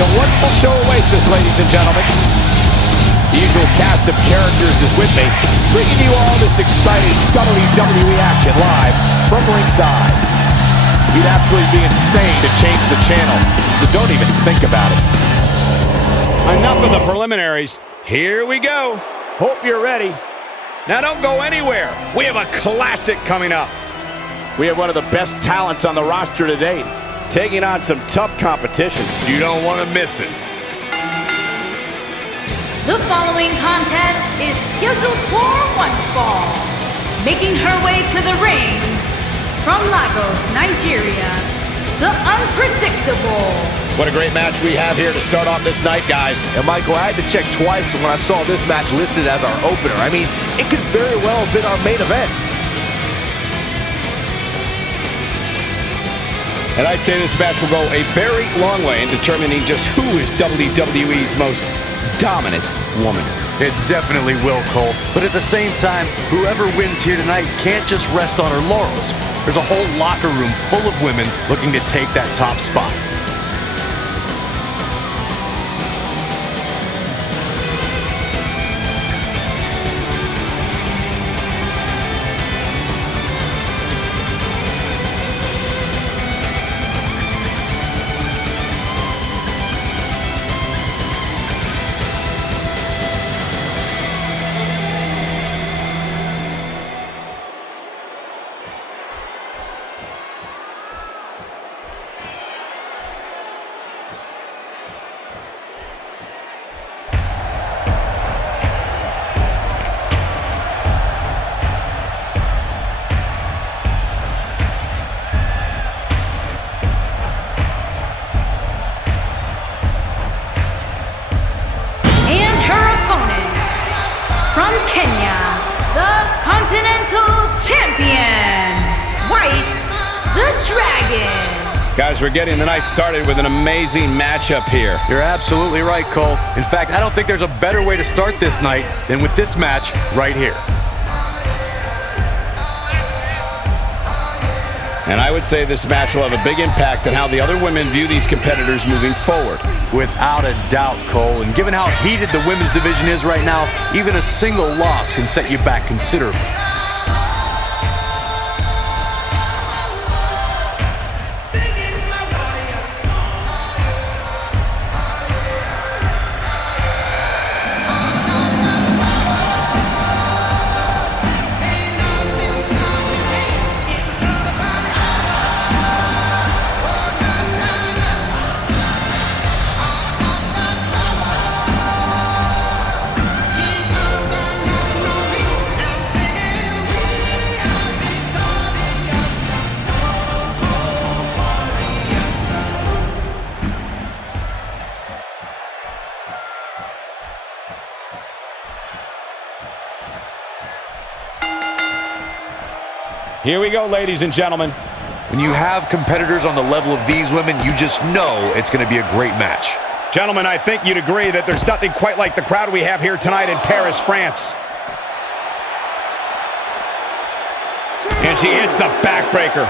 The wonderful show awaits us, ladies and gentlemen. The usual cast of characters is with me, bringing you all this exciting WWE action live from ringside. You'd absolutely be insane to change the channel, so don't even think about it. Enough of the preliminaries. Here we go. Hope you're ready. Now don't go anywhere. We have a classic coming up. We have one of the best talents on the roster to date, taking on some tough competition. You don't want to miss it. The following contest is scheduled for one fall. Making her way to the ring, from Lagos, Nigeria, the Unpredictable. What a great match we have here to start off this night, guys. And Michael, I had to check twice when I saw this match listed as our opener. I mean, it could very well have been our main event. And I'd say this match will go a very long way in determining just who is WWE's most dominant woman. It definitely will, Cole. But at the same time, whoever wins here tonight can't just rest on her laurels. There's a whole locker room full of women looking to take that top spot. Guys, we're getting the night started with an amazing matchup here. You're absolutely right, Cole. In fact, I don't think there's a better way to start this night than with this match right here. And I would say this match will have a big impact on how the other women view these competitors moving forward. Without a doubt, Cole. And given how heated the women's division is right now, even a single loss can set you back considerably. Here we go, ladies and gentlemen. When you have competitors on the level of these women, you just know it's going to be a great match. Gentlemen, I think you'd agree that there's nothing quite like the crowd we have here tonight in Paris, France. And she hits the backbreaker.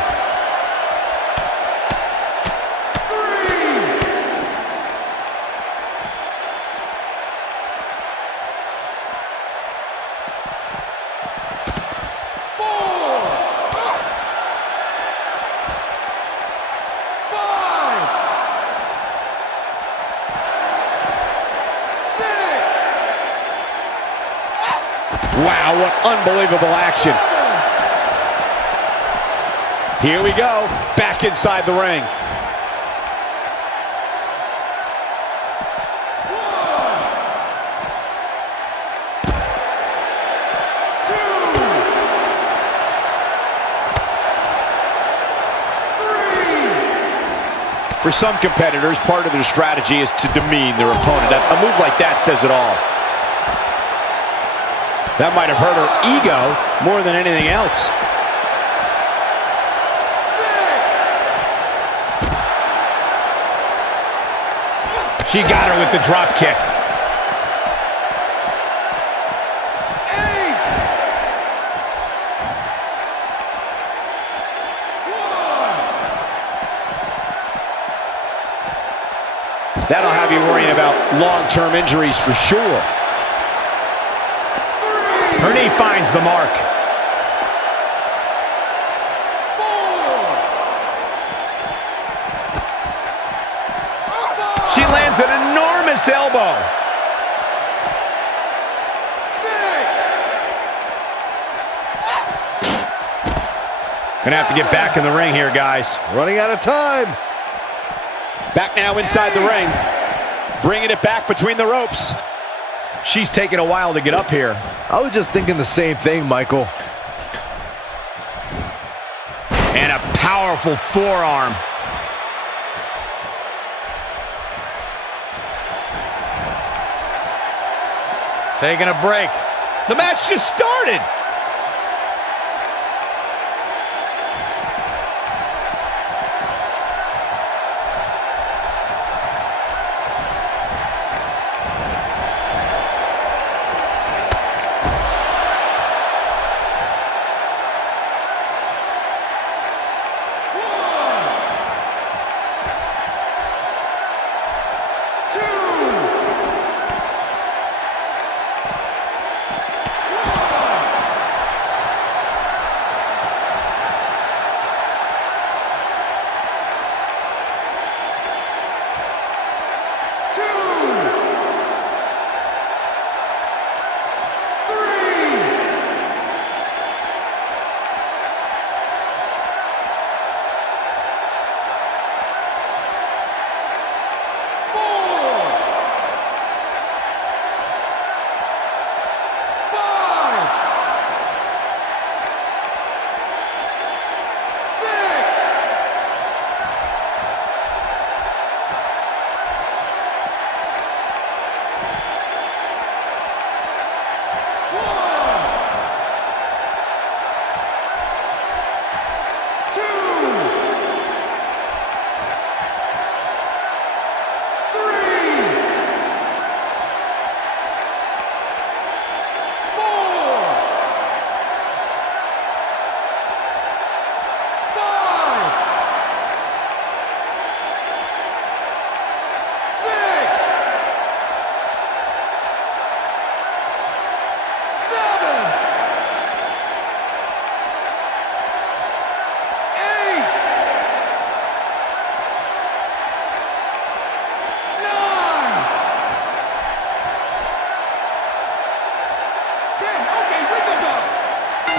Wow, what unbelievable action. Here we go, back inside the ring. For some competitors, part of their strategy is to demean their opponent. A move like that says it all. That might have hurt her ego more than anything else. She got her with the drop kick. That'll have you worrying about long-term injuries for sure. Her knee finds the mark. 4. She lands an enormous elbow. 6. Gonna have to get back in the ring here, guys. Running out of time. Back now inside the ring. Bringing it back between the ropes. She's taking a while to get up here. I was just thinking the same thing, Michael. And a powerful forearm. Taking a break. The match just started.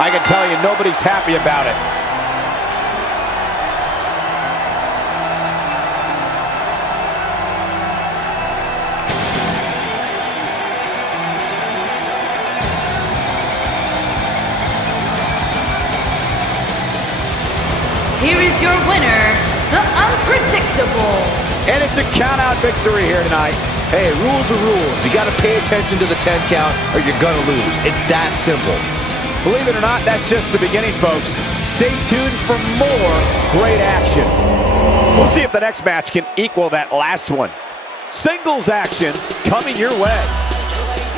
I can tell you, nobody's happy about it. Here is your winner, the Unpredictable. And it's a count-out victory here tonight. Hey, rules are rules. You got to pay attention to the 10 count or you're going to lose. It's that simple. Believe it or not, that's just the beginning, folks. Stay tuned for more great action. We'll see if the next match can equal that last one. Singles action coming your way.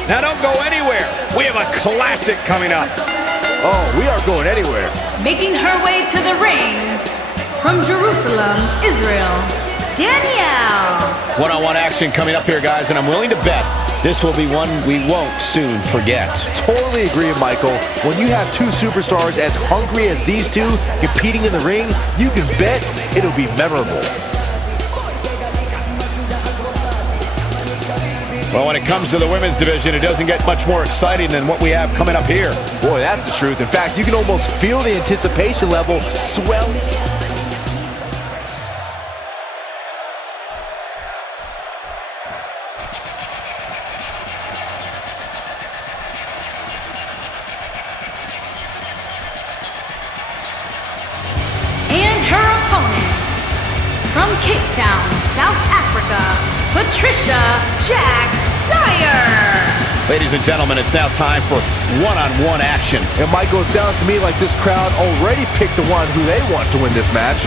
Now don't go anywhere. We have a classic coming up. Oh, we are going anywhere. Making her way to the ring from Jerusalem, Israel, Danielle. One-on-one action coming up here, guys, and I'm willing to bet this will be one we won't soon forget. Totally agree, Michael. When you have two superstars as hungry as these two competing in the ring, you can bet it'll be memorable. Well, when it comes to the women's division, it doesn't get much more exciting than what we have coming up here. Boy, that's the truth. In fact, you can almost feel the anticipation level swell. From Cape Town, South Africa, Patricia Jack Dyer. Ladies and gentlemen, it's now time for one-on-one action. And Michael, it sounds to me like this crowd already picked the one who they want to win this match.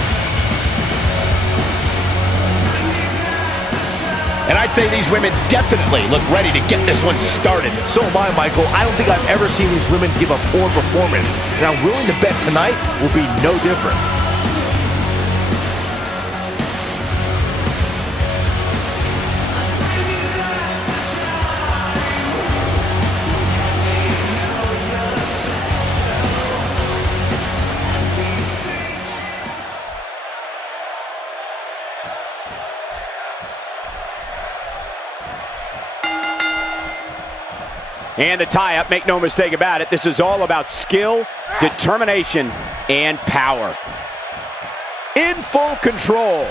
And I'd say these women definitely look ready to get this one started. So am I, Michael. I don't think I've ever seen these women give a poor performance. And I'm willing to bet tonight will be no different. And the tie-up, make no mistake about it, this is all about skill, determination, and power. In full control.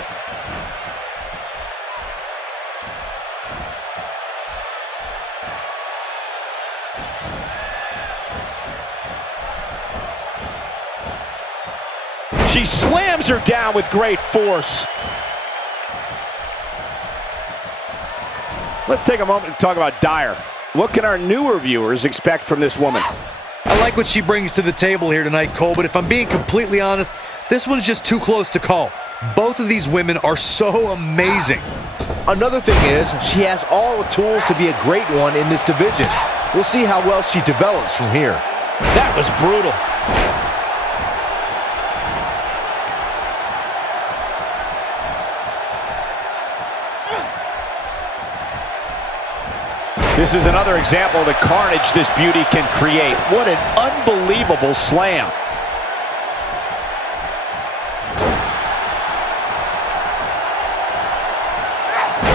She slams her down with great force. Let's take a moment to talk about Dyer. What can our newer viewers expect from this woman? I like what she brings to the table here tonight, Cole, but if I'm being completely honest, this one's just too close to call. Both of these women are so amazing. Another thing is, she has all the tools to be a great one in this division. We'll see how well she develops from here. That was brutal. This is another example of the carnage this beauty can create. What an unbelievable slam.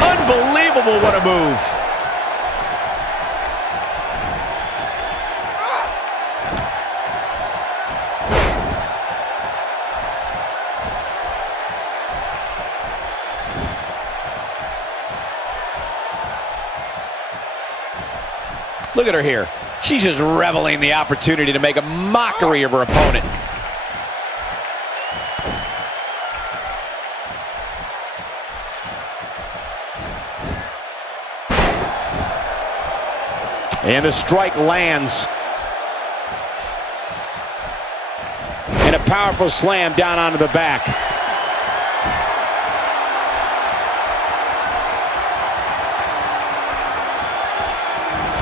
Unbelievable, what a move. Look at her here. She's just reveling in the opportunity to make a mockery of her opponent. And the strike lands. And a powerful slam down onto the back.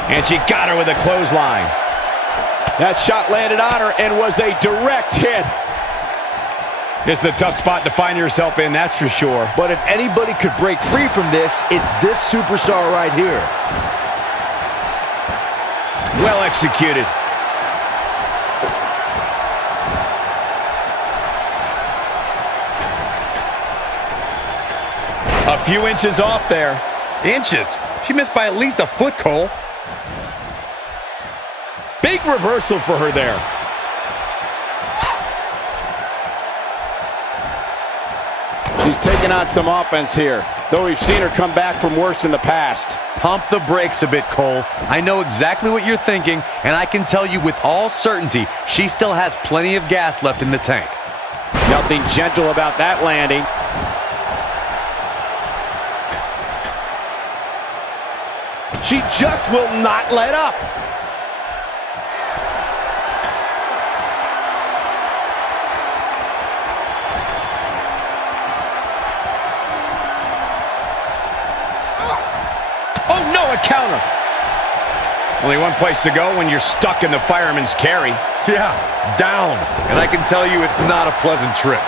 And she got her with a clothesline. That shot landed on her and was a direct hit. This is a tough spot to find yourself in, that's for sure. But if anybody could break free from this, it's this superstar right here. Well executed. A few inches off there. Inches? She missed by at least a foot, Cole. Big reversal for her there. She's taking on some offense here, though we've seen her come back from worse in the past. Pump the brakes a bit, Cole. I know exactly what you're thinking, and I can tell you with all certainty, she still has plenty of gas left in the tank. Nothing gentle about that landing. She just will not let up. Counter. Only one place to go when you're stuck in the fireman's carry. Yeah, down. And I can tell you it's not a pleasant trip.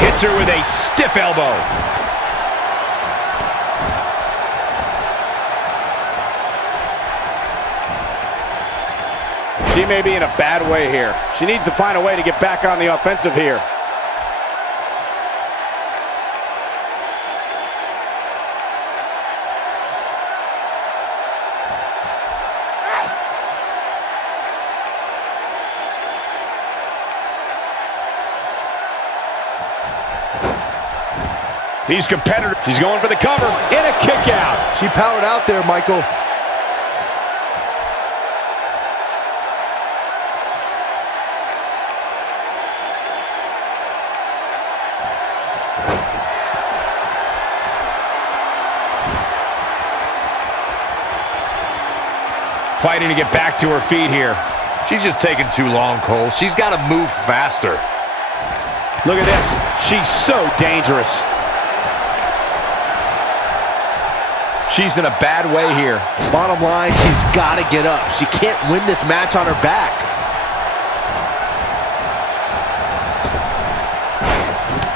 Hits her with a stiff elbow. She may be in a bad way here. She needs to find a way to get back on the offensive here. These competitors, she's going for the cover, and a kick out. She powered out there, Michael. Fighting to get back to her feet here. She's just taking too long, Cole. She's got to move faster. Look at this. She's so dangerous. She's in a bad way here. Bottom line, she's got to get up. She can't win this match on her back.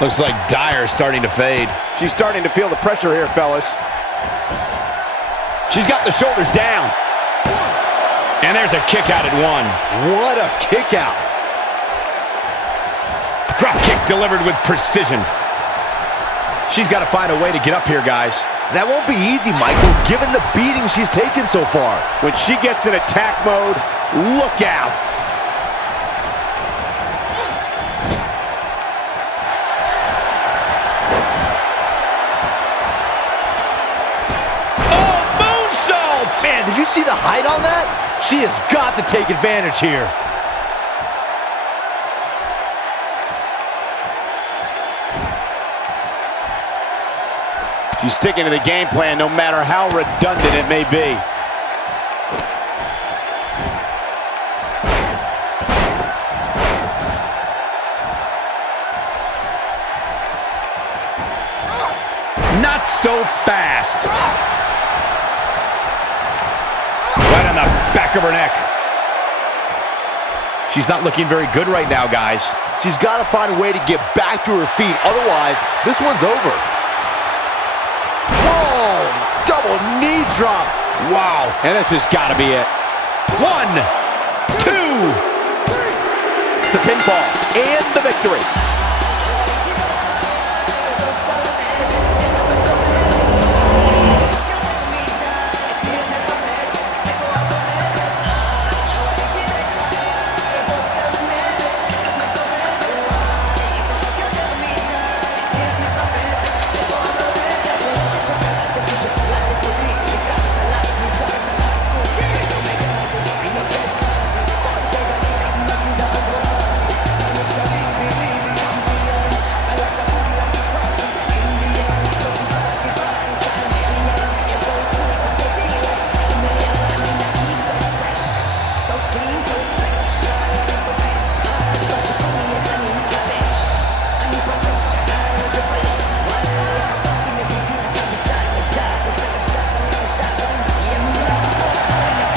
Looks like Dyer's starting to fade. She's starting to feel the pressure here, fellas. She's got the shoulders down. And there's a kick out at one. What a kick out. Drop kick delivered with precision. She's got to find a way to get up here, guys. That won't be easy, Michael, given the beating she's taken so far. When she gets in attack mode, look out. Oh, moonsault! Man, did you see the height on that? She has got to take advantage here. She's sticking to the game plan no matter how redundant it may be. Not so fast. Right on the back of her neck. She's not looking very good right now, guys. She's got to find a way to get back to her feet. Otherwise, this one's over. Double knee drop. Wow. And this has got to be it. 1, 2, 3. The pinfall and the victory.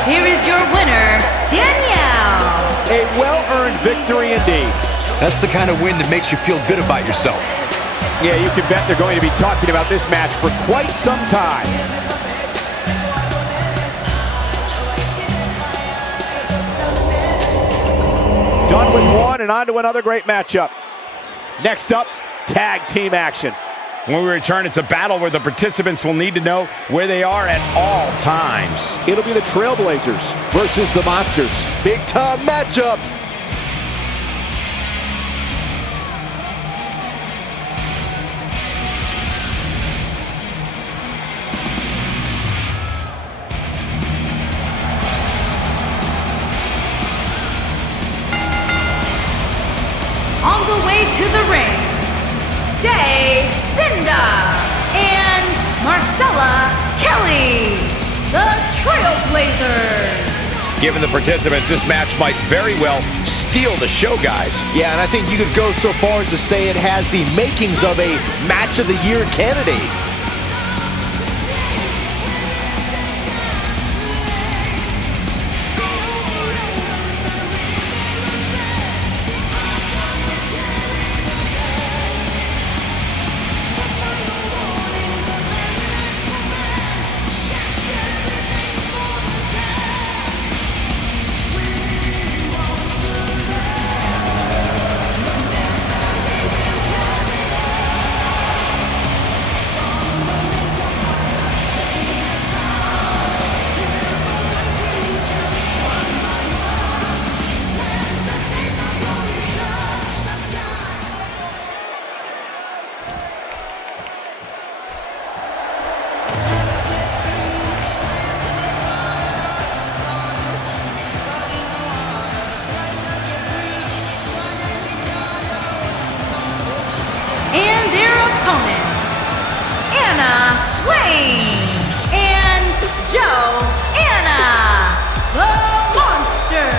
Here is your winner, Danielle. A well-earned victory indeed. That's the kind of win that makes you feel good about yourself. Yeah, you can bet they're going to be talking about this match for quite some time. Done with one and on to another great matchup. Next up, tag team action. When we return, it's a battle where the participants will need to know where they are at all times. It'll be the Trailblazers versus the Monsters. Big time matchup. On the way to the ring, Zynda and Marcella, Kelley, the Trailblazers. Given the participants, this match might very well steal the show, guys. Yeah, and I think you could go so far as to say it has the makings of a match of the year candidate. Laine and Joanna, the Monster.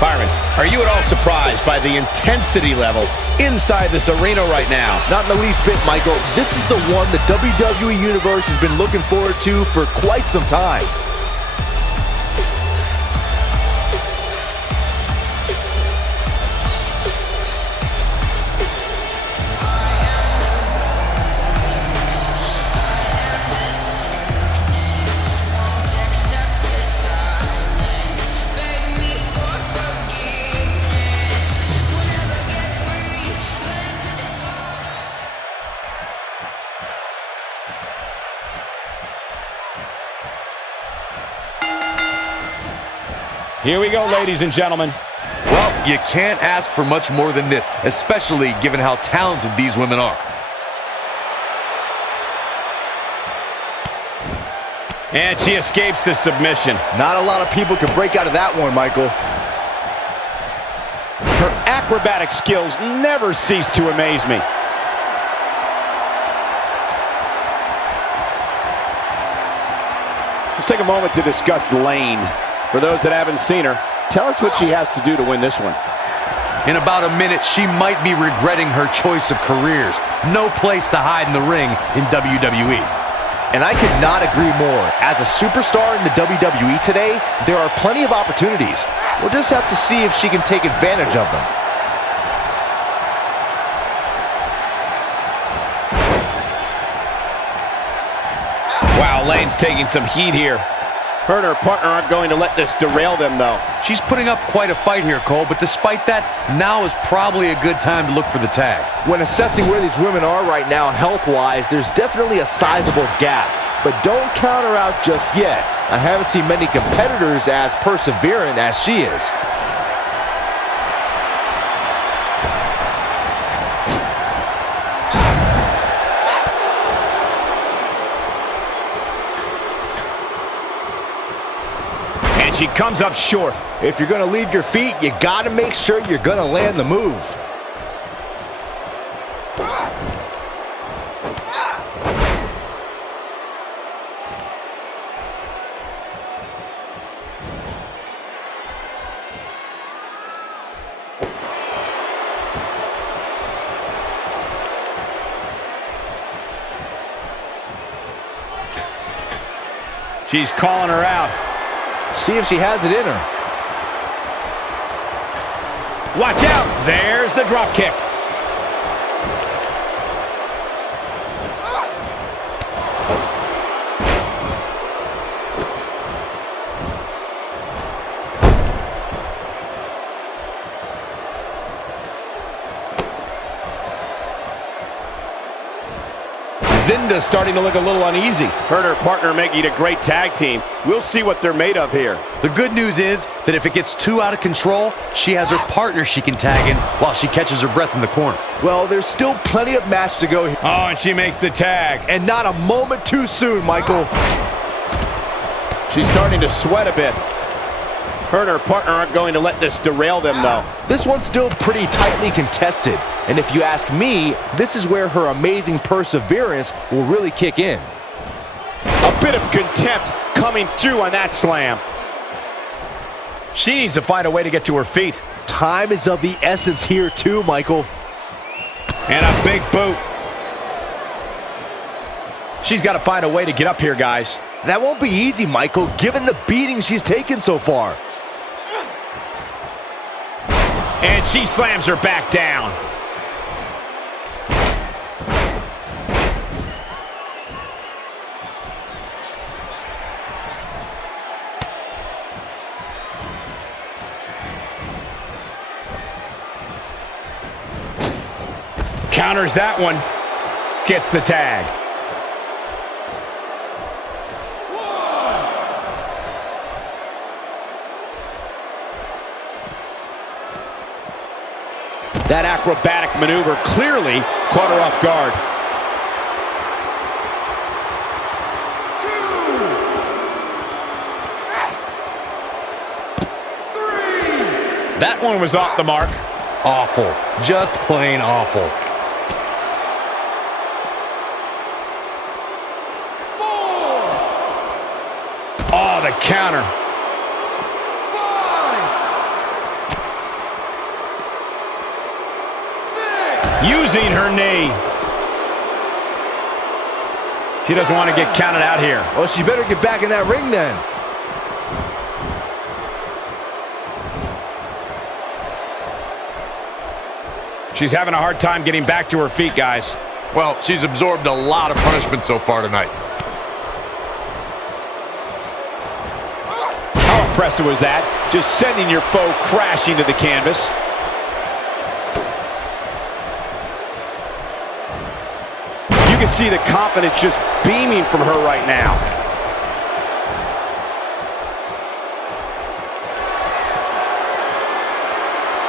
Byron, are you at all surprised by the intensity level inside this arena right now? Not in the least bit, Michael. This is the one the WWE Universe has been looking forward to for quite some time. Here we go, ladies and gentlemen. Well, you can't ask for much more than this, especially given how talented these women are. And she escapes the submission. Not a lot of people can break out of that one, Michael. Her acrobatic skills never cease to amaze me. Let's take a moment to discuss Laine. For those that haven't seen her, tell us what she has to do to win this one. In about a minute, she might be regretting her choice of careers. No place to hide in the ring in WWE. And I could not agree more. As a superstar in the WWE today, there are plenty of opportunities. We'll just have to see if she can take advantage of them. Wow, Laine's taking some heat here. Her and her partner aren't going to let this derail them, though. She's putting up quite a fight here, Cole, but despite that, now is probably a good time to look for the tag. When assessing where these women are right now health-wise, there's definitely a sizable gap. But don't count her out just yet. I haven't seen many competitors as perseverant as she is. She comes up short. If you're going to leave your feet, you got to make sure you're going to land the move. She's calling her out. See if she has it in her. Watch out! There's the drop kick. Zynda starting to look a little uneasy. Her and her partner making a great tag team. We'll see what they're made of here. The good news is that if it gets too out of control, she has her partner she can tag in while she catches her breath in the corner. Well, there's still plenty of match to go here. Oh, and she makes the tag. And not a moment too soon, Michael. She's starting to sweat a bit. Her and her partner aren't going to let this derail them, though. This one's still pretty tightly contested. And if you ask me, this is where her amazing perseverance will really kick in. A bit of contempt coming through on that slam. She needs to find a way to get to her feet. Time is of the essence here too, Michael. And a big boot. She's got to find a way to get up here, guys. That won't be easy, Michael, given the beating she's taken so far. And she slams her back down. Counters that one. Gets the tag. That acrobatic maneuver clearly caught her off guard. That one was off the mark. Awful. Just plain awful. Oh, the counter. Using her knee. She doesn't want to get counted out here. Well, she better get back in that ring then. She's having a hard time getting back to her feet, guys. Well, she's absorbed a lot of punishment so far tonight. How impressive was that? Just sending your foe crashing to the canvas. You can see the confidence just beaming from her right now.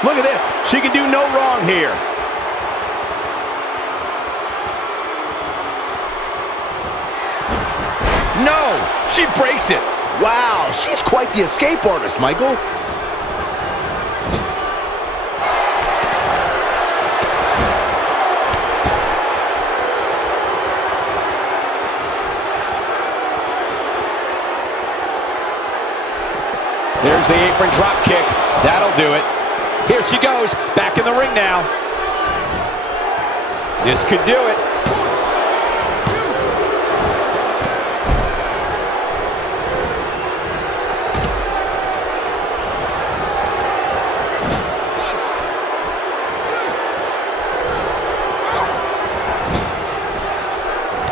Look at this. She can do no wrong here. No, she breaks it. Wow, she's quite the escape artist, Michael. There's the apron drop kick. That'll do it. Here she goes. Back in the ring now. This could do it.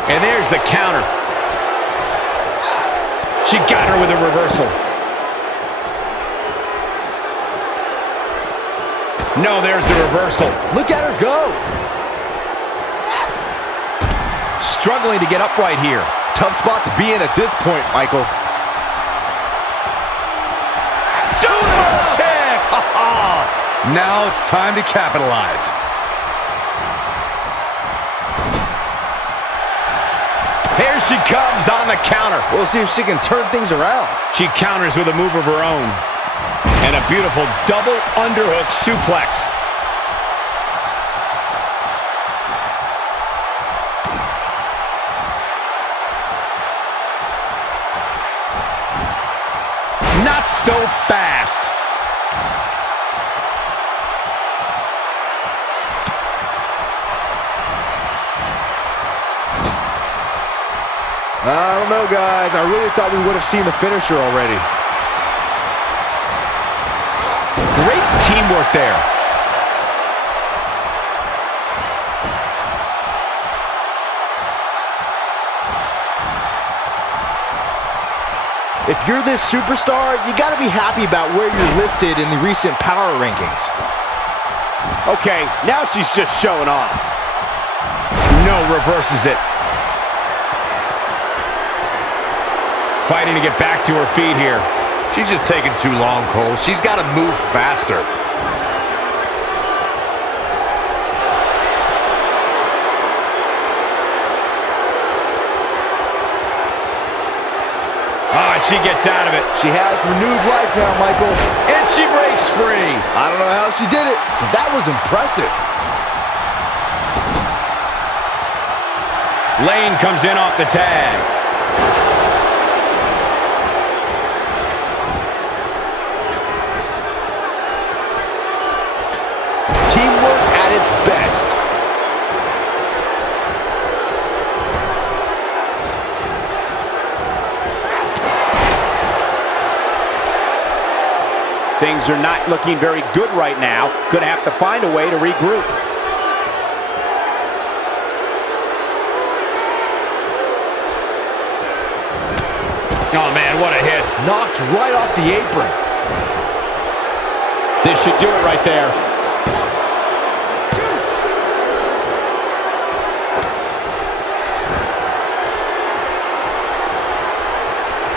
And there's the counter. She got her with a reversal. No, there's the reversal. Look at her go. Struggling to get upright here. Tough spot to be in at this point, Michael. Sumo kick! Now it's time to capitalize. Here she comes on the counter. We'll see if she can turn things around. She counters with a move of her own. And a beautiful double underhook suplex. Not so fast. I don't know, guys. I really thought we would have seen the finisher already. Great teamwork there. If you're this superstar, you got to be happy about where you're listed in the recent power rankings. Okay, now she's just showing off. No, reverses it. Fighting to get back to her feet here. She's just taking too long, Cole. She's got to move faster. She gets out of it. She has renewed life now, Michael. And she breaks free. I don't know how she did it, but that was impressive. Laine comes in off the tag. Teamwork at its best. Things are not looking very good right now. Gonna have to find a way to regroup. Oh, man, what a hit. Knocked right off the apron. This should do it right there.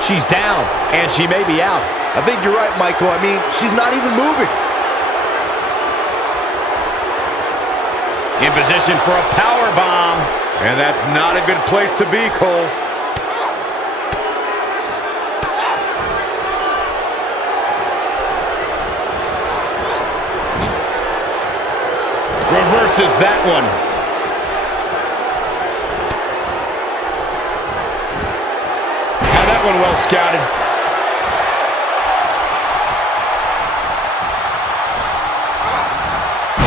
She's down, and she may be out. I think you're right, Michael. I mean, she's not even moving. In position for a power bomb. And that's not a good place to be, Cole. Reverses that one. Now that one well scouted.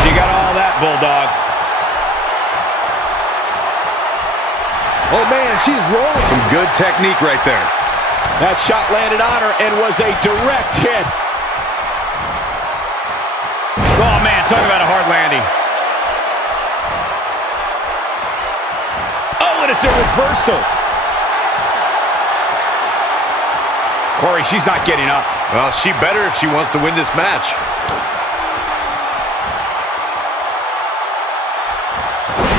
She got all that, Bulldog. Oh, man, she's rolling. Some good technique right there. That shot landed on her and was a direct hit. Oh, man, talk about a hard landing. Oh, and it's a reversal. Corey, she's not getting up. Well, she better if she wants to win this match.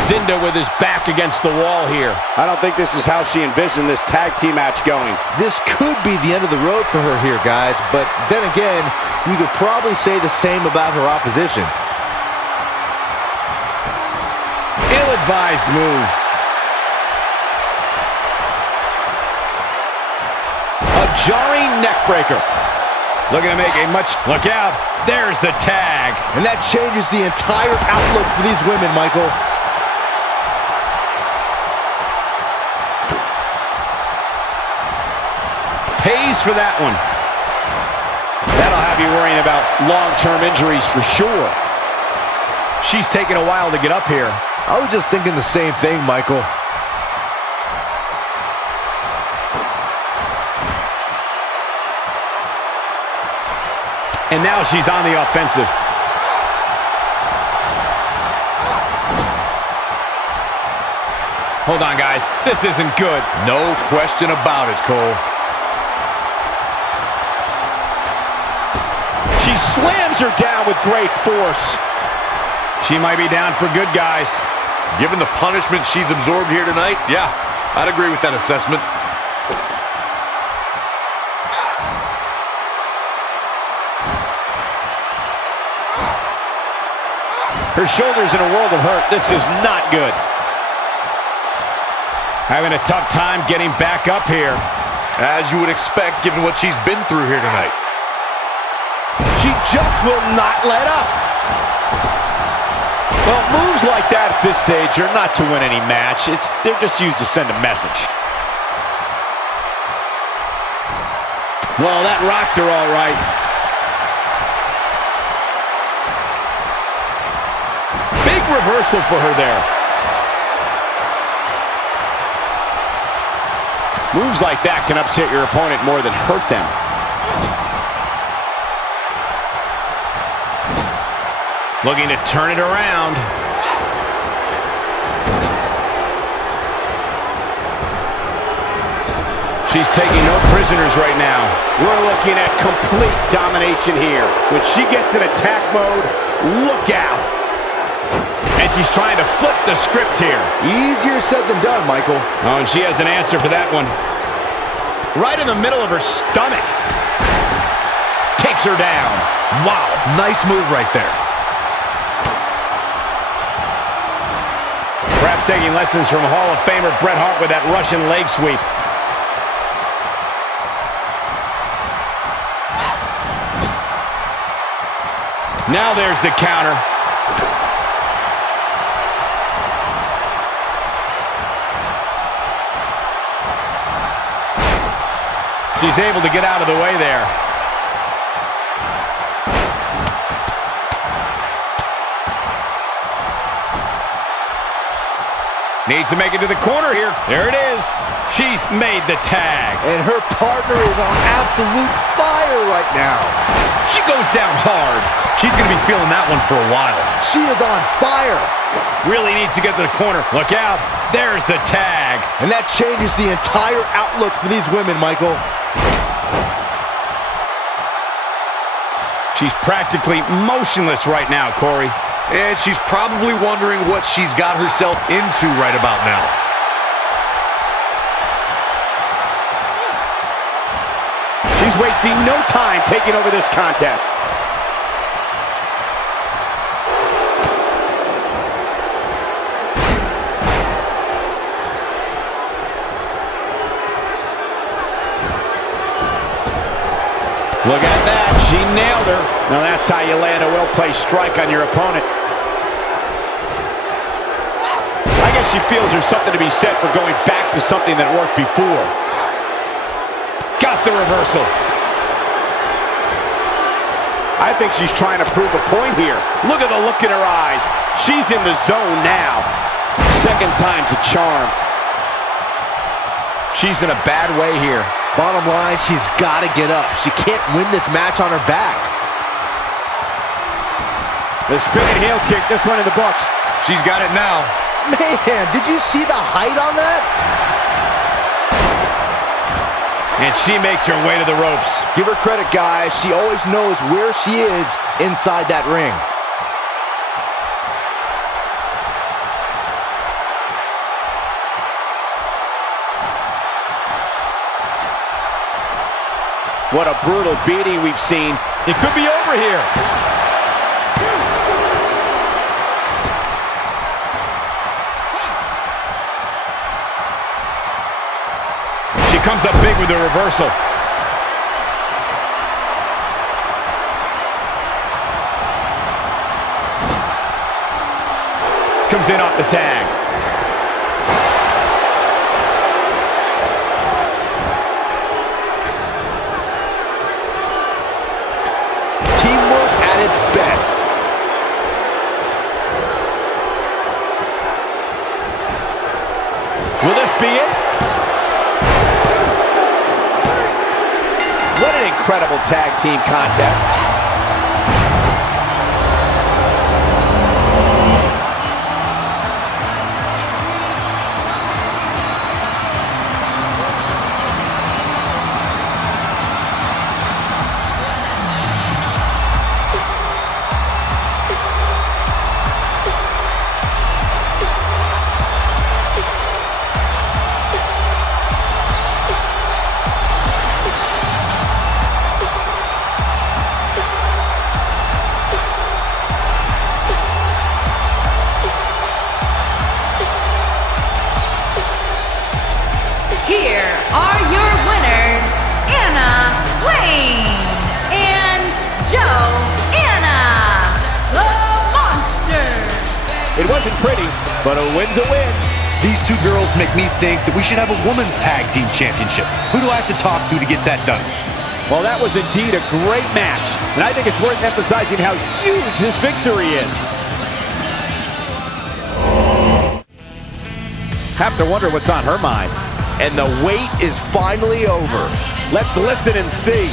Zynda with his back against the wall here. I don't think this is how she envisioned this tag team match going. This could be the end of the road for her here, guys. But then again, you could probably say the same about her opposition. Ill-advised move. A jarring neckbreaker. Looking to make a much... Look out. There's the tag. And that changes the entire outlook for these women, Michael. Pays for that one. That'll have you worrying about long-term injuries for sure. She's taking a while to get up here. I was just thinking the same thing, Michael. And now she's on the offensive. Hold on, guys. This isn't good. No question about it, Cole. She slams her down with great force. She might be down for good, guys. Given the punishment she's absorbed here tonight, yeah, I'd agree with that assessment. Her shoulder's in a world of hurt. This is not good. Having a tough time getting back up here. As you would expect, given what she's been through here tonight. She just will not let up. Well, moves like that at this stage are not to win any match. They're just used to send a message. Well, that rocked her all right. Big reversal for her there. Moves like that can upset your opponent more than hurt them. Looking to turn it around. She's taking no prisoners right now. We're looking at complete domination here. When she gets in attack mode, look out. And she's trying to flip the script here. Easier said than done, Michael. Oh, and she has an answer for that one. Right in the middle of her stomach. Takes her down. Wow, nice move right there. Perhaps taking lessons from Hall of Famer Bret Hart with that Russian leg sweep. Now there's the counter. She's able to get out of the way there. Needs to make it to the corner here. There it is. She's made the tag. And her partner is on absolute fire right now. She goes down hard. She's going to be feeling that one for a while. She is on fire. Really needs to get to the corner. Look out. There's the tag. And that changes the entire outlook for these women, Michael. She's practically motionless right now, Corey. And she's probably wondering what she's got herself into right about now. She's wasting no time taking over this contest. Look at that. She nailed her. Now that's how you land a well-placed strike on your opponent. I guess she feels there's something to be said for going back to something that worked before. Got the reversal. I think she's trying to prove a point here. Look at the look in her eyes. She's in the zone now. Second time's a charm. She's in a bad way here. Bottom line, she's got to get up. She can't win this match on her back. The spinning heel kick, this one in the books. She's got it now. Man, did you see the height on that? And she makes her way to the ropes. Give her credit, guys. She always knows where she is inside that ring. What a brutal beating we've seen. It could be over here. She comes up big with the reversal. Comes in off the tag. Teamwork at its best. Will this be it? What an incredible tag team contest. Here are your winners, Laine and Joanna, the Monster. It wasn't pretty, but a win's a win. These two girls make me think that we should have a women's tag team championship. Who do I have to talk to get that done? Well, that was indeed a great match, and I think it's worth emphasizing how huge this victory is. Have to wonder what's on her mind. And the wait is finally over. Let's listen and see.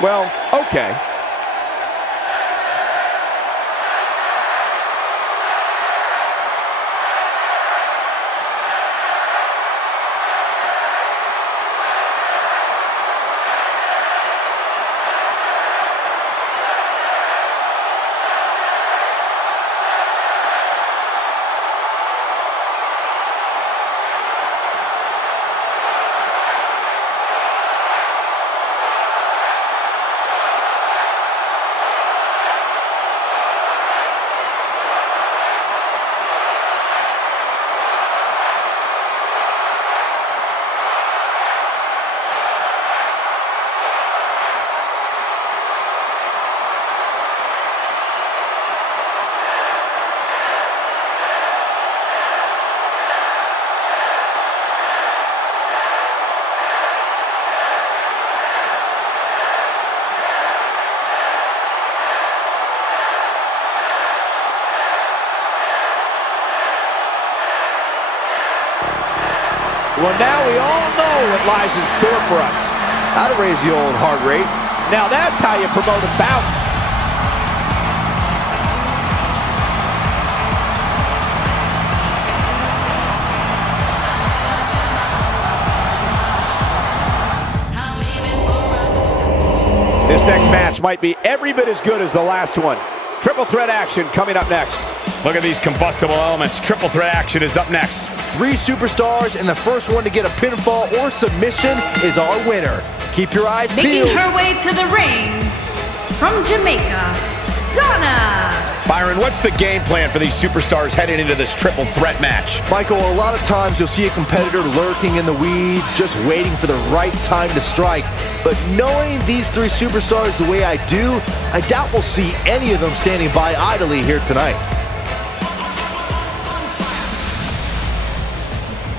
Well, okay. Well, now we all know what lies in store for us. How to raise the old heart rate. Now that's how you promote a bout. This next match might be every bit as good as the last one. Triple threat action coming up next. Look at these combustible elements. Triple threat action is up next. 3 superstars, and the first one to get a pinfall or submission is our winner. Keep your eyes peeled. Making her way to the ring from Jamaica, Donna. Byron, what's the game plan for these superstars heading into this triple threat match? Michael, a lot of times you'll see a competitor lurking in the weeds, just waiting for the right time to strike. But knowing these three superstars the way I do, I doubt we'll see any of them standing by idly here tonight.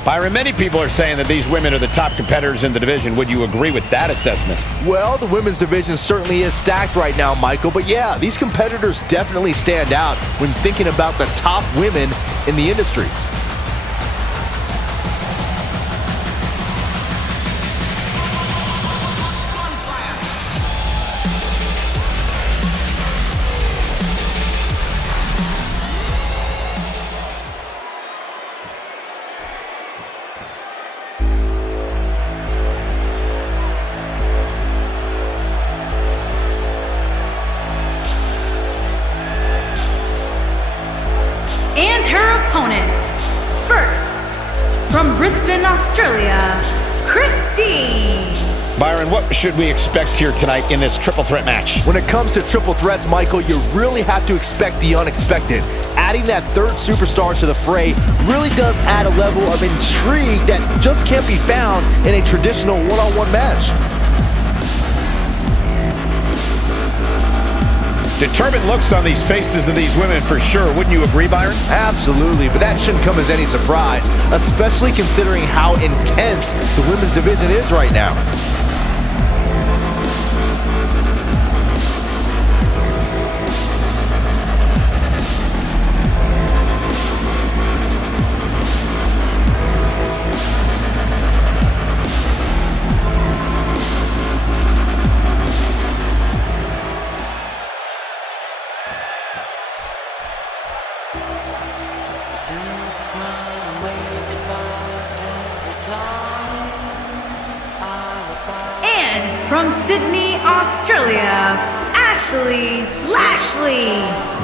Byron, many people are saying that these women are the top competitors in the division. Would you agree with that assessment? Well, the women's division certainly is stacked right now, Michael. But yeah, these competitors definitely stand out when thinking about the top women in the industry. And her opponents. First, from Brisbane, Australia, Christine. Byron, what should we expect here tonight in this triple threat match? When it comes to triple threats, Michael, you really have to expect the unexpected. Adding that third superstar to the fray really does add a level of intrigue that just can't be found in a traditional one-on-one match. Determined looks on these faces of these women for sure. Wouldn't you agree, Byron? Absolutely, but that shouldn't come as any surprise, especially considering how intense the women's division is right now. And from Sydney, Australia, Lashley.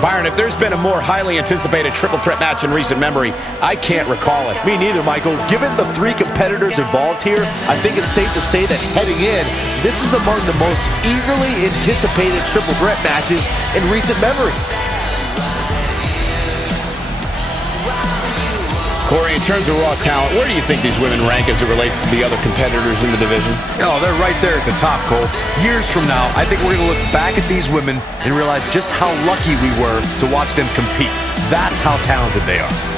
Byron, if there's been a more highly anticipated triple threat match in recent memory, I can't recall it. Me neither, Michael. Given the three competitors involved here, I think it's safe to say that heading in, this is among the most eagerly anticipated triple threat matches in recent memory. Corey, in terms of raw talent, where do you think these women rank as it relates to the other competitors in the division? Oh, they're right there at the top, Cole. Years from now, I think we're going to look back at these women and realize just how lucky we were to watch them compete. That's how talented they are.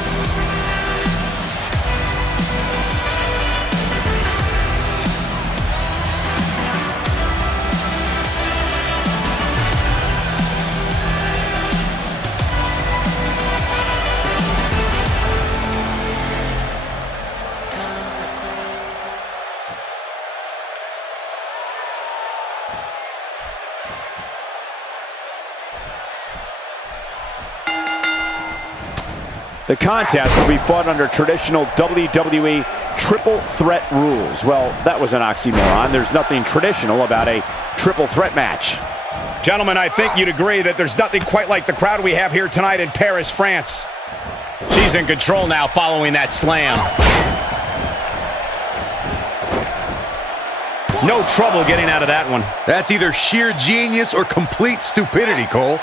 The contest will be fought under traditional WWE triple threat rules. Well, that was an oxymoron. There's nothing traditional about a triple threat match. Gentlemen, I think you'd agree that there's nothing quite like the crowd we have here tonight in Paris, France. She's in control now following that slam. No trouble getting out of that one. That's either sheer genius or complete stupidity, Cole.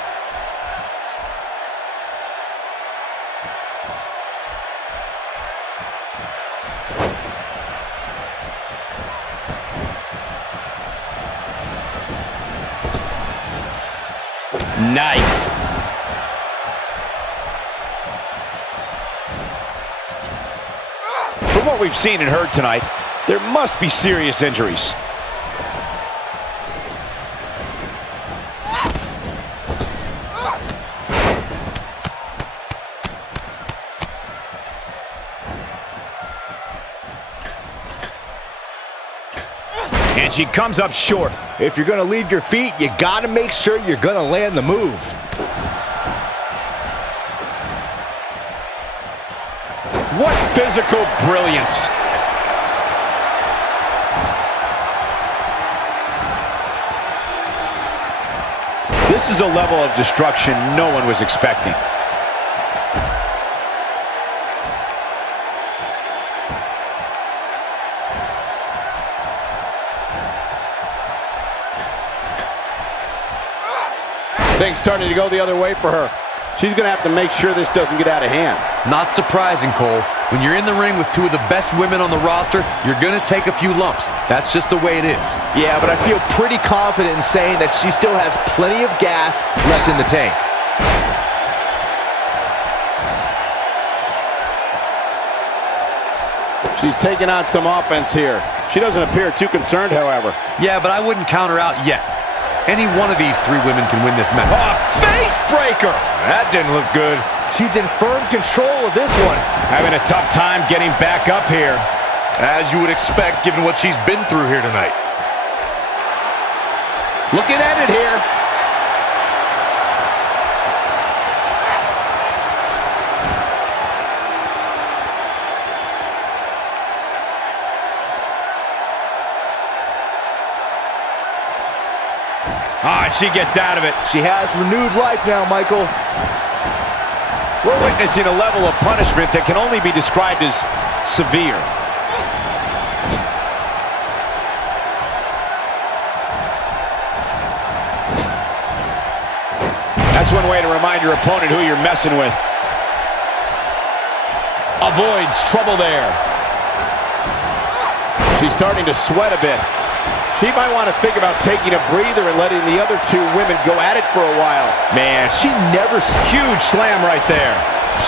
Nice. From what we've seen and heard tonight, there must be serious injuries. And she comes up short. If you're going to leave your feet, you got to make sure you're going to land the move. What physical brilliance. This is a level of destruction no one was expecting. Things starting to go the other way for her. She's going to have to make sure this doesn't get out of hand. Not surprising, Cole. When you're in the ring with two of the best women on the roster, you're going to take a few lumps. That's just the way it is. Yeah, but I feel pretty confident in saying that she still has plenty of gas left in the tank. She's taking on some offense here. She doesn't appear too concerned, however. Yeah, but I wouldn't count her out yet. Any one of these three women can win this match. A face breaker! That didn't look good. She's in firm control of this one. Having a tough time getting back up here. As you would expect, given what she's been through here tonight. Looking at it here. Ah, she gets out of it. She has renewed life now, Michael. We're witnessing a level of punishment that can only be described as severe. That's one way to remind your opponent who you're messing with. Avoids trouble there. She's starting to sweat a bit. She might want to think about taking a breather and letting the other two women go at it for a while. Man, she never... Huge slam right there.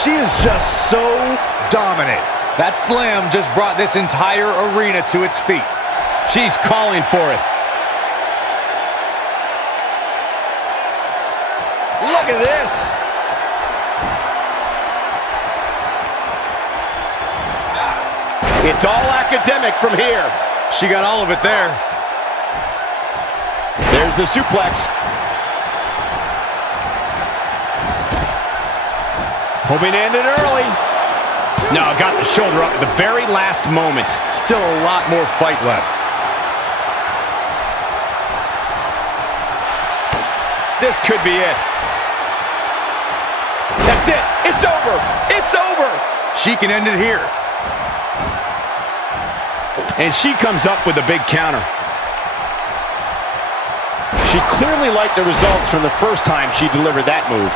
She is just so dominant. That slam just brought this entire arena to its feet. She's calling for it. Look at this. It's all academic from here. She got all of it there. There's the suplex. Hoping to end it early. No, got the shoulder up at the very last moment. Still a lot more fight left. This could be it. That's it. It's over. It's over. She can end it here. And she comes up with a big counter. She clearly liked the results from the first time she delivered that move.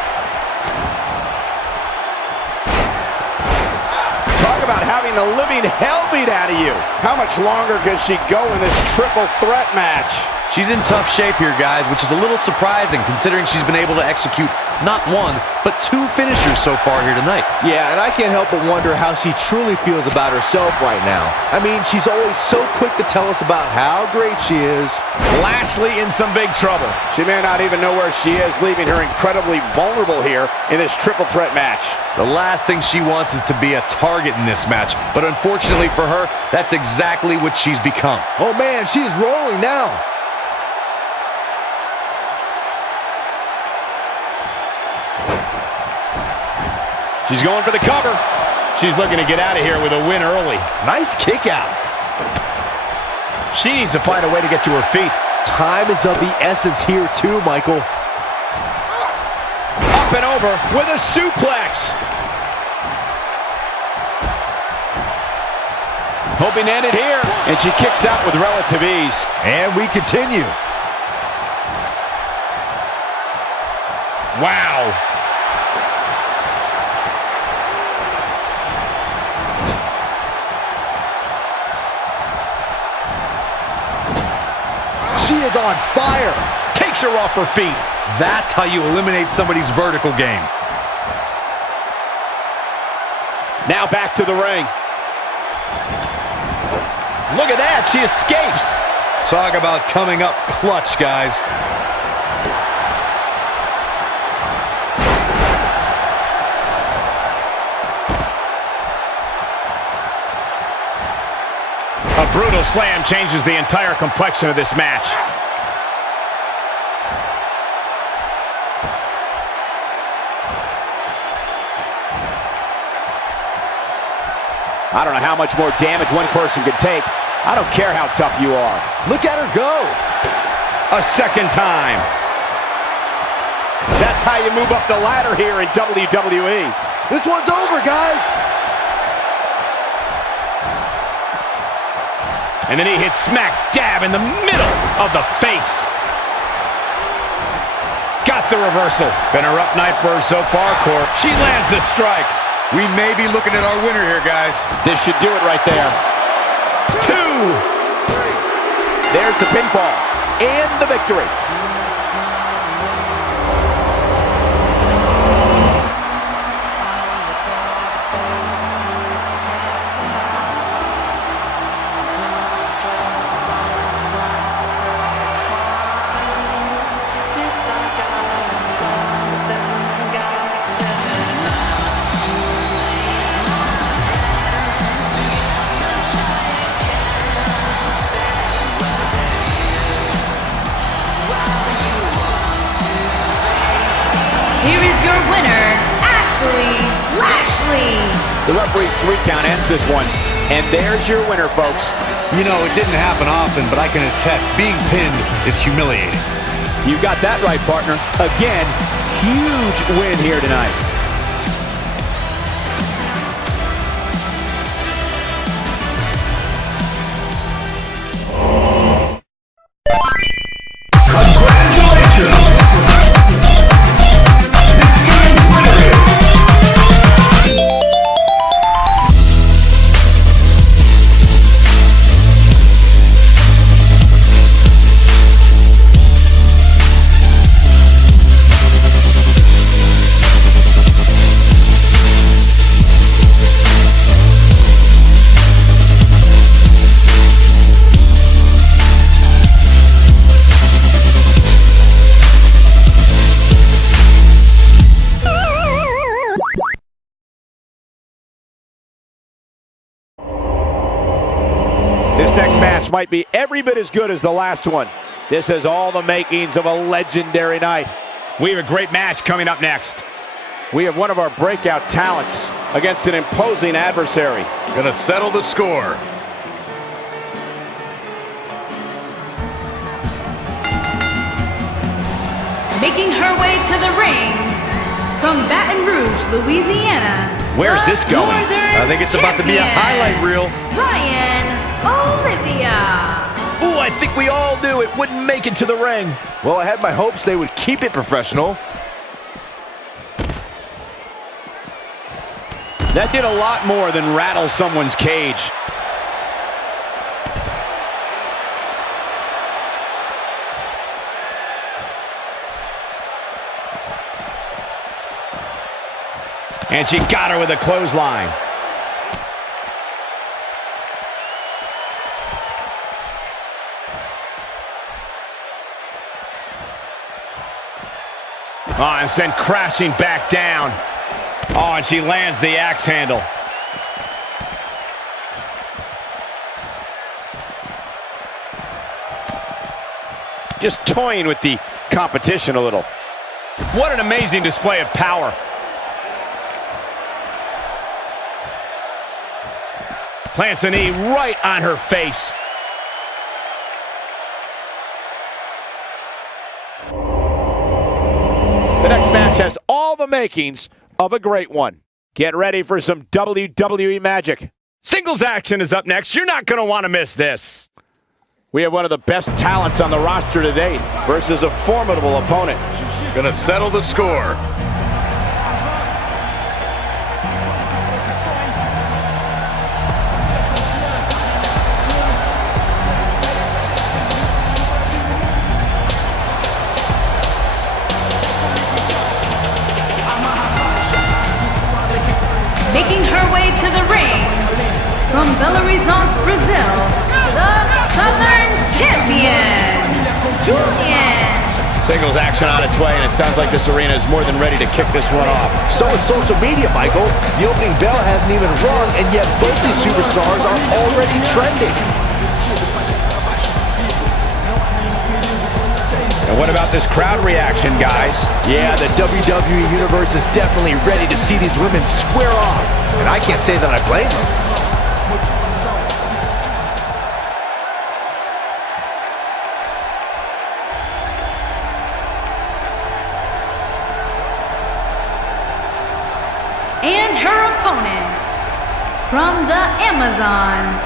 Talk about having the living hell beat out of you. How much longer can she go in this triple threat match? She's in tough shape here, guys, which is a little surprising considering she's been able to execute not one, but two finishers so far here tonight. Yeah, and I can't help but wonder how she truly feels about herself right now. I mean, she's always so quick to tell us about how great she is. Lashley in some big trouble. She may not even know where she is, leaving her incredibly vulnerable here in this triple threat match. The last thing she wants is to be a target in this match, but unfortunately for her, that's exactly what she's become. Oh man, she is rolling now. She's going for the cover. She's looking to get out of here with a win early. Nice kick out. She needs to find a way to get to her feet. Time is of the essence here too, Michael. Up and over with a suplex. Hoping to end it here. And she kicks out with relative ease. And we continue. Wow. She is on fire. Takes her off her feet. That's how you eliminate somebody's vertical game. Now back to the ring. Look at that, she escapes. Talk about coming up clutch, guys. A brutal slam changes the entire complexion of this match. I don't know how much more damage one person could take. I don't care how tough you are. Look at her go. A second time. That's how you move up the ladder here in WWE. This one's over, guys. And then he hits smack dab in the middle of the face. got the reversal. Been a rough night for her so far, Cor. She lands the strike. We may be looking at our winner here, guys. This should do it right there. 2. There's the pinfall and the victory. Here is your winner, Lashley. The referee's 3 count ends this one. And there's your winner, folks. You know, it didn't happen often, but I can attest, being pinned is humiliating. You got that right, partner. Again, huge win here tonight. This next match might be every bit as good as the last one. This has all the makings of a legendary night. We have a great match coming up next. We have one of our breakout talents against an imposing adversary. Gonna settle the score. Making her way to the ring from Baton Rouge, Louisiana. Where's this going? I think it's about to be a highlight reel. Olivia. Ooh, I think we all knew it wouldn't make it to the ring. Well, I had my hopes they would keep it professional. That did a lot more than rattle someone's cage. And she got her with a clothesline. Oh, and sent crashing back down. Oh, and she lands the axe handle. Just toying with the competition a little. What an amazing display of power. Plants a knee right on her face. The next match has all the makings of a great one. Get ready for some WWE magic. Singles action is up next. You're not going to want to miss this. We have one of the best talents on the roster to date versus a formidable opponent. Gonna settle the score. Making her way to the ring from Belo Horizonte, Brazil, the Southern Champion, Julian. Singles action on its way, and it sounds like this arena is more than ready to kick this one off. So is social media, Michael. The opening bell hasn't even rung, and yet both these superstars are already trending. And what about this crowd reaction, guys? Yeah, the WWE Universe is definitely ready to see these women square off, and I can't say that I blame them. And her opponent from the Amazon,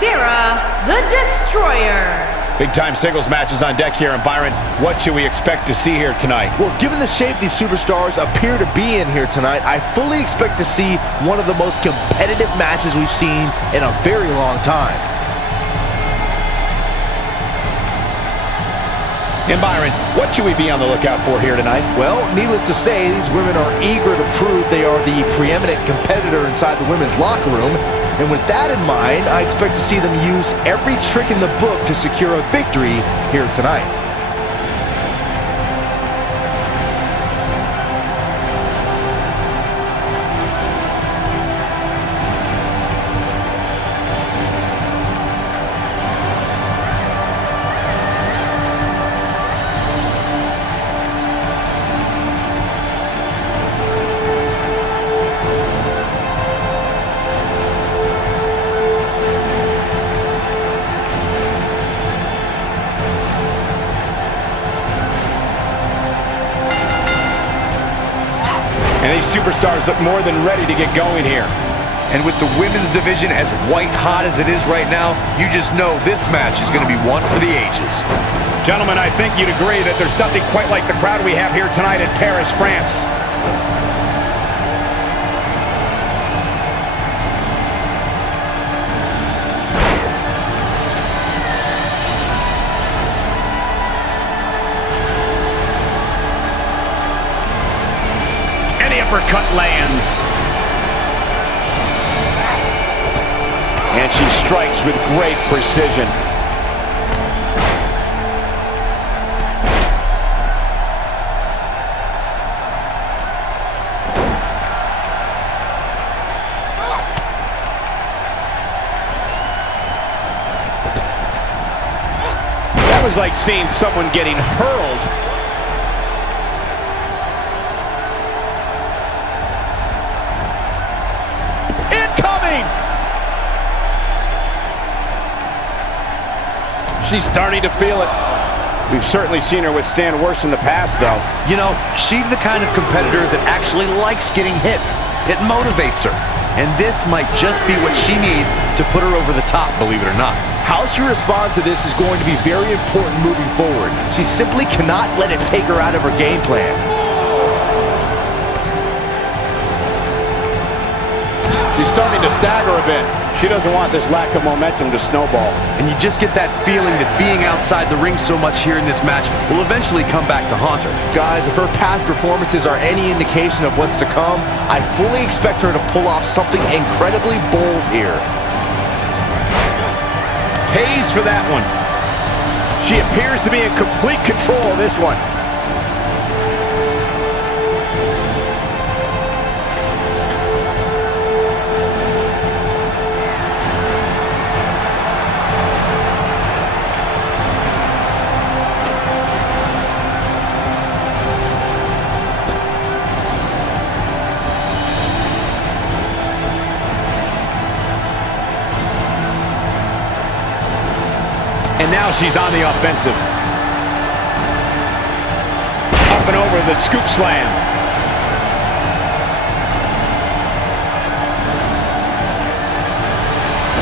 Zaira the Destroyer. Big time singles matches on deck here, and Byron, what should we expect to see here tonight? Well, given the shape these superstars appear to be in here tonight, I fully expect to see one of the most competitive matches we've seen in a very long time. And Byron, what should we be on the lookout for here tonight? Well, needless to say, these women are eager to prove they are the preeminent competitor inside the women's locker room. And with that in mind, I expect to see them use every trick in the book to secure a victory here tonight. And these superstars look more than ready to get going here. And with the women's division as white hot as it is right now, you just know this match is going to be one for the ages. Gentlemen, I think you'd agree that there's nothing quite like the crowd we have here tonight in Paris, France. Uppercut lands. And she strikes with great precision. That was like seeing someone getting hurled. She's starting to feel it. We've certainly seen her withstand worse in the past, though. You know, she's the kind of competitor that actually likes getting hit. It motivates her. And this might just be what she needs to put her over the top, believe it or not. How she responds to this is going to be very important moving forward. She simply cannot let it take her out of her game plan. She's starting to stagger a bit. She doesn't want this lack of momentum to snowball. And you just get that feeling that being outside the ring so much here in this match will eventually come back to haunt her. Guys, if her past performances are any indication of what's to come, I fully expect her to pull off something incredibly bold here. Pays for that one. She appears to be in complete control of this one. And now she's on the offensive. Up and over the scoop slam.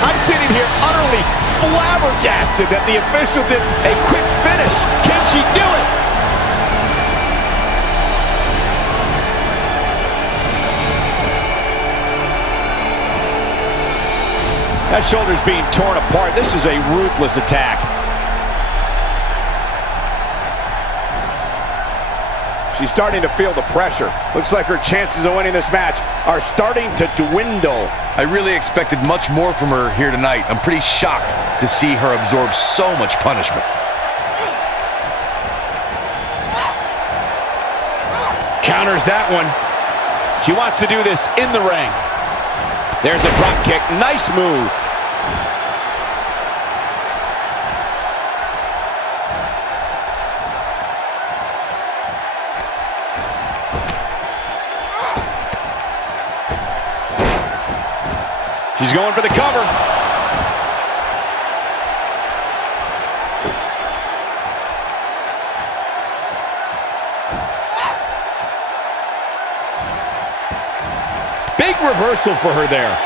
I'm sitting here utterly flabbergasted that the official did a quick finish. Can she do it? That shoulder's being torn apart. This is a ruthless attack. She's starting to feel the pressure. Looks like her chances of winning this match are starting to dwindle. I really expected much more from her here tonight. I'm pretty shocked to see her absorb so much punishment. Counters that one. She wants to do this in the ring. There's a drop kick. Nice move. She's going for the cover. Big reversal for her there.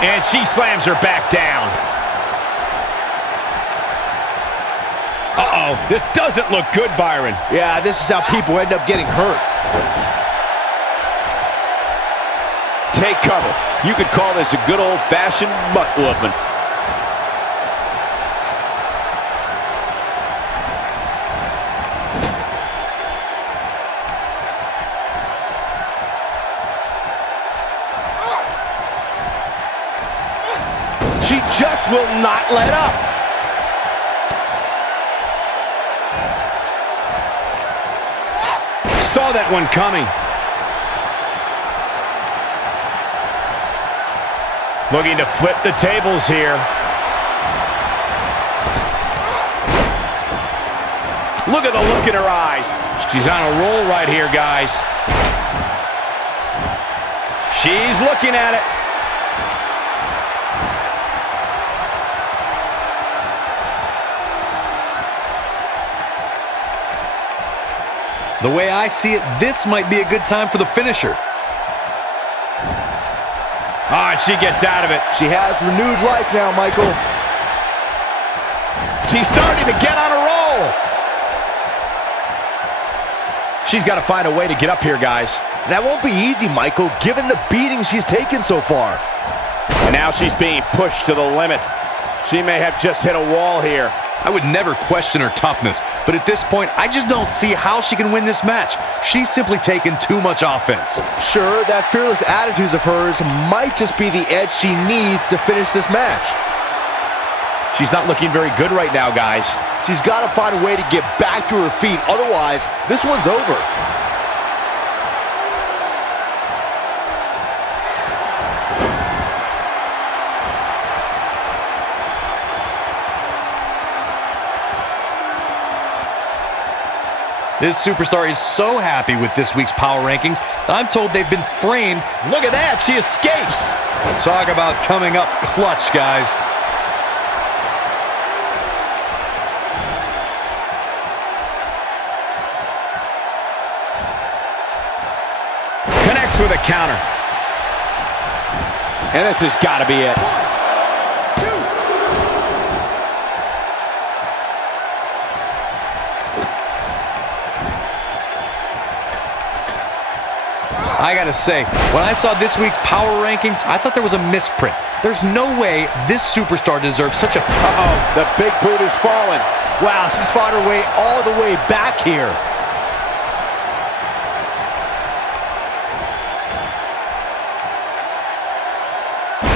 And she slams her back down. Uh-oh, this doesn't look good, Byron. Yeah, this is how people end up getting hurt. Take cover. You could call this a good old-fashioned butt whooping. She just will not let up. Saw that one coming. Looking to flip the tables here. Look at the look in her eyes. She's on a roll right here, guys. She's looking at it. The way I see it, this might be a good time for the finisher. Oh, and she gets out of it. She has renewed life now, Michael. She's starting to get on a roll. She's got to find a way to get up here, guys. That won't be easy, Michael, given the beating she's taken so far. And now she's being pushed to the limit. She may have just hit a wall here. I would never question her toughness, but at this point, I just don't see how she can win this match. She's simply taken too much offense. Sure, that fearless attitude of hers might just be the edge she needs to finish this match. She's not looking very good right now, guys. She's got to find a way to get back to her feet, otherwise, this one's over. This superstar is so happy with this week's power rankings, I'm told they've been framed. Look at that, she escapes. Talk about coming up clutch, guys. Connects with a counter. And this has got to be it. I gotta say, when I saw this week's power rankings, I thought there was a misprint. There's no way this superstar deserves such a... Uh-oh, the big boot is falling. Wow, she's fought her way all the way back here.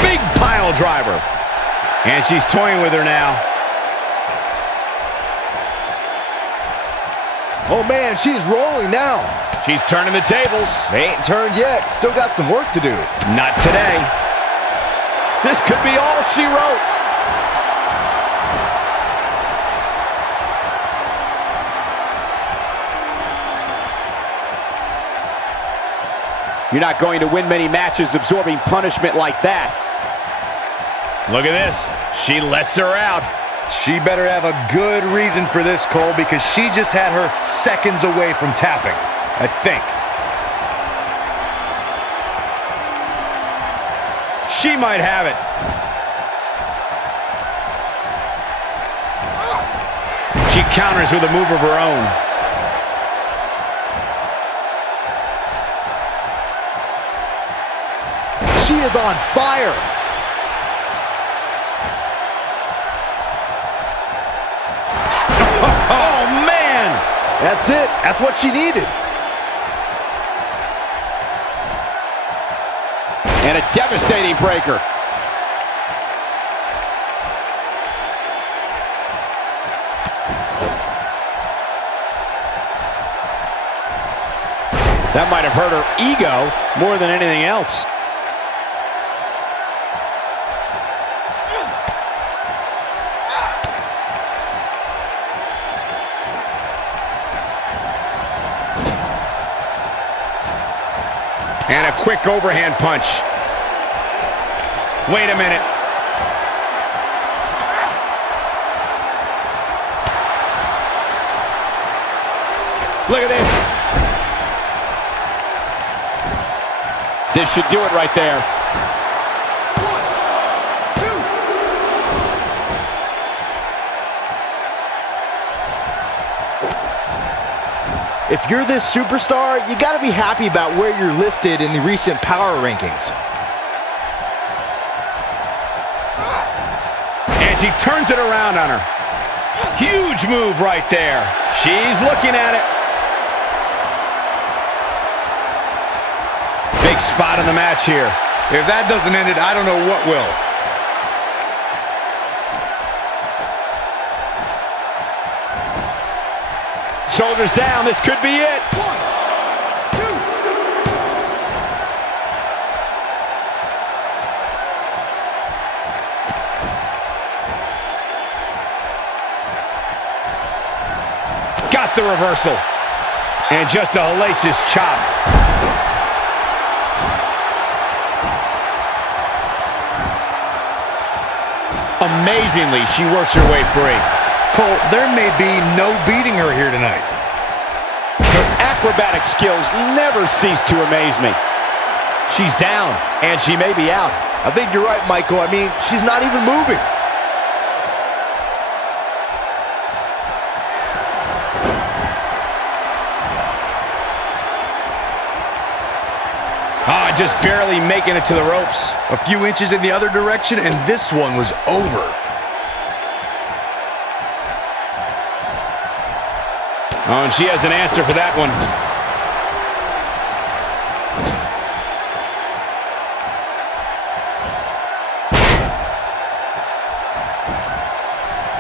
Big pile driver. And she's toying with her now. Oh man, she's rolling now. She's turning the tables. They ain't turned yet. Still got some work to do. Not today. This could be all she wrote. You're not going to win many matches absorbing punishment like that. Look at this. She lets her out. She better have a good reason for this, Cole, because she just had her seconds away from tapping, I think. She might have it. She counters with a move of her own. She is on fire. Oh, man! That's it. That's what she needed. And a devastating breaker. That might have hurt her ego more than anything else. And a quick overhand punch. Wait a minute. Look at this. This should do it right there. 1, 2. If you're this superstar, you gotta be happy about where you're listed in the recent power rankings. And she turns it around on her. Huge move right there. She's looking at it. Big spot in the match here. If that doesn't end it, I don't know what will. Shoulders down, this could be it. 1, 2. Got the reversal. And just a hellacious chop. Amazingly, she works her way free. Cole, there may be no beating her here tonight. Her acrobatic skills never cease to amaze me. She's down, and she may be out. I think you're right, Michael. I mean, she's not even moving. Just barely making it to the ropes. A few inches in the other direction, and this one was over. Oh, and she has an answer for that one.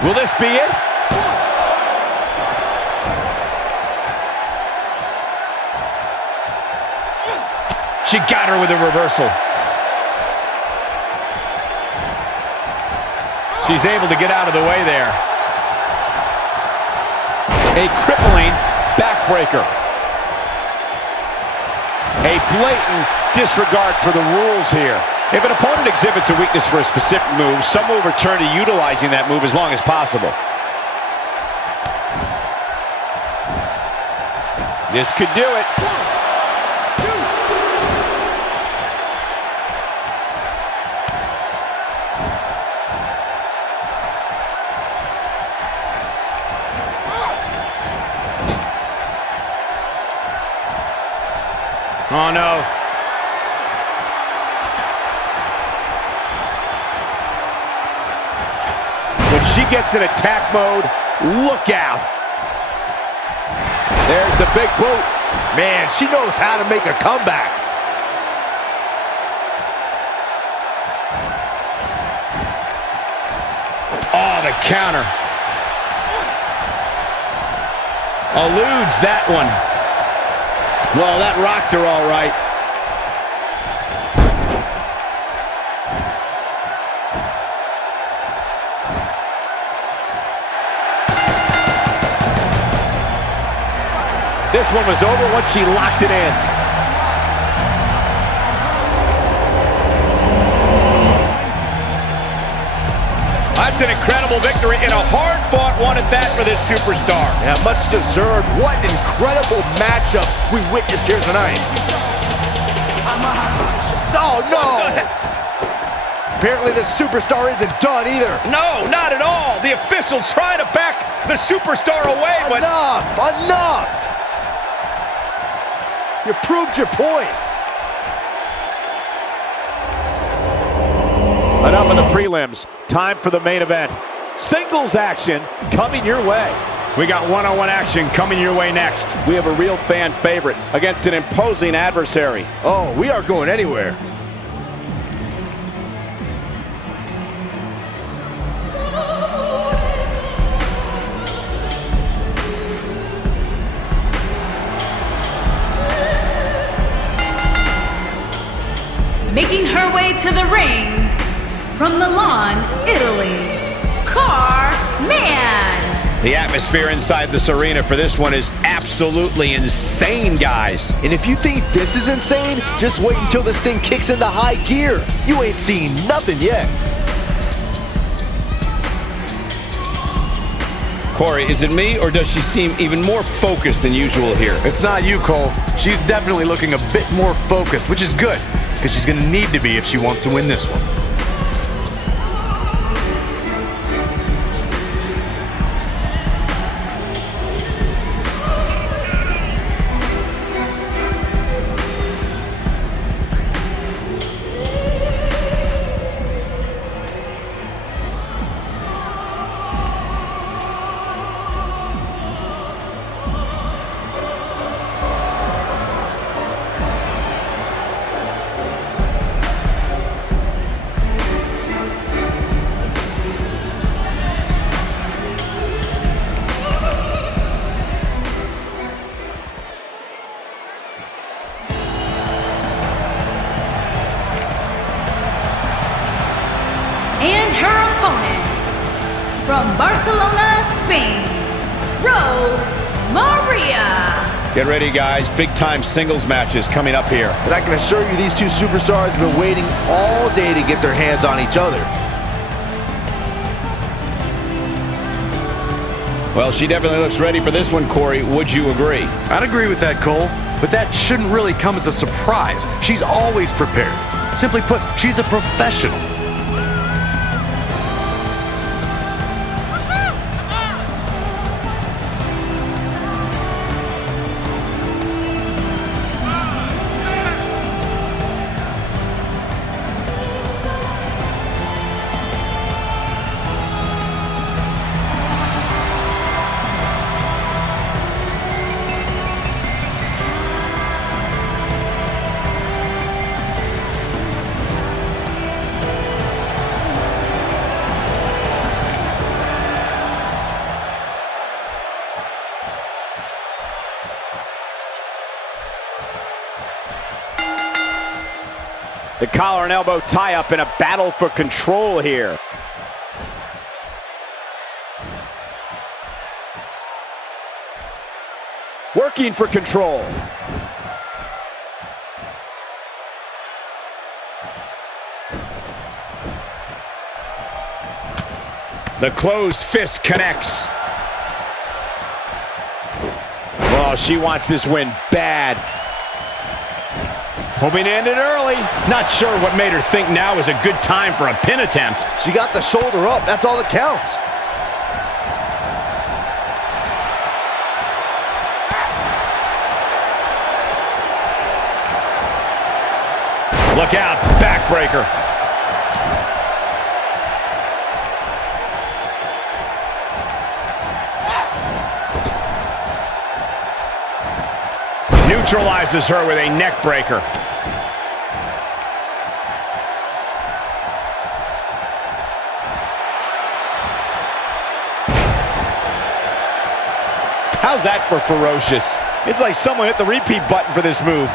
Will this be it? She got her with a reversal. She's able to get out of the way there. A crippling backbreaker. A blatant disregard for the rules here. If an opponent exhibits a weakness for a specific move, some will return to utilizing that move as long as possible. This could do it. Oh, no. When she gets in attack mode, look out. There's the big boot. Man, she knows how to make a comeback. Oh, the counter. Eludes that one. Well, that rocked her all right. This one was over once she locked it in. That's an incredible victory and a hard-fought one at that for this superstar. Yeah, much deserved. What an incredible matchup we witnessed here tonight. Oh, no! Apparently the superstar isn't done either. No, not at all. The official trying to back the superstar away, but... Enough! You proved your point. Enough of the prelims. Time for the main event. Singles action coming your way. We got one-on-one action coming your way next. We have a real fan favorite against an imposing adversary. Oh, we aren't going anywhere. Making her way to the ring from Milan, Italy, Carmen. The atmosphere inside this arena for this one is absolutely insane, guys. And if you think this is insane, just wait until this thing kicks into high gear. You ain't seen nothing yet. Corey, is it me, or does she seem even more focused than usual here? It's not you, Cole. She's definitely looking a bit more focused, which is good, because she's going to need to be if she wants to win this one. And her opponent, from Barcelona, Spain, Maria. Get ready, guys. Big-time singles matches coming up here. And I can assure you these two superstars have been waiting all day to get their hands on each other. Well, she definitely looks ready for this one, Corey. Would you agree? I'd agree with that, Cole. But that shouldn't really come as a surprise. She's always prepared. Simply put, she's a professional. The collar and elbow tie-up in a battle for control here. Working for control. The closed fist connects. Oh, she wants this win bad. Hoping to end it early. Not sure what made her think now is a good time for a pin attempt. She got the shoulder up. That's all that counts. Look out, backbreaker. Neutralizes her with a neck breaker. How's that for ferocious? It's like someone hit the repeat button for this move.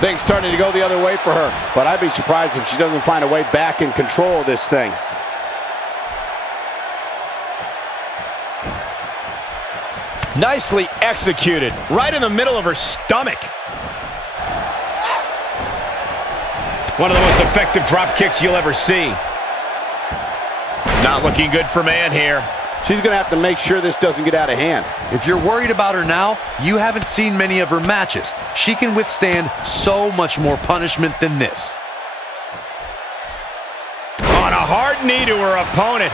Things starting to go the other way for her, but I'd be surprised if she doesn't find a way back in control of this thing. Nicely executed, right in the middle of her stomach. One of the most effective drop kicks you'll ever see. Not looking good for man here. She's gonna have to make sure this doesn't get out of hand. If you're worried about her now, you haven't seen many of her matches. She can withstand so much more punishment than this. On a hard knee to her opponent,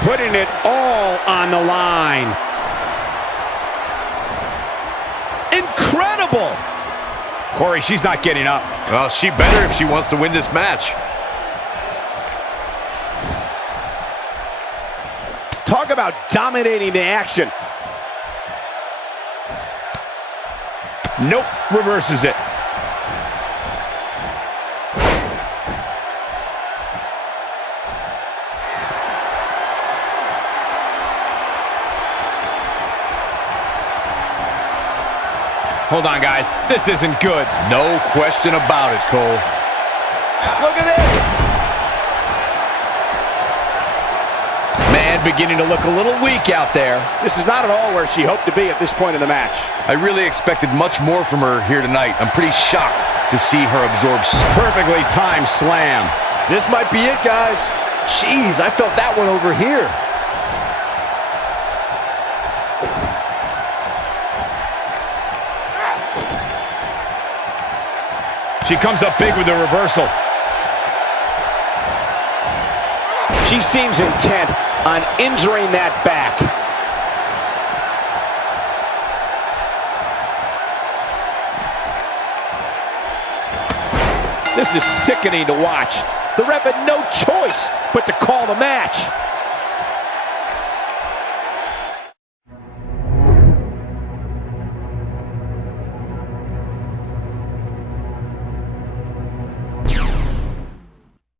putting it all on the line. Incredible! Corey, she's not getting up. Well, she better if she wants to win this match. Talk about dominating the action. Nope, reverses it. Hold on, guys. This isn't good. No question about it, Cole. Look at this! Man beginning to look a little weak out there. This is not at all where she hoped to be at this point in the match. I really expected much more from her here tonight. I'm pretty shocked to see her absorb. Perfectly timed slam. This might be it, guys. Jeez, I felt that one over here. She comes up big with the reversal. She seems intent on injuring that back. This is sickening to watch. The ref had no choice but to call the match.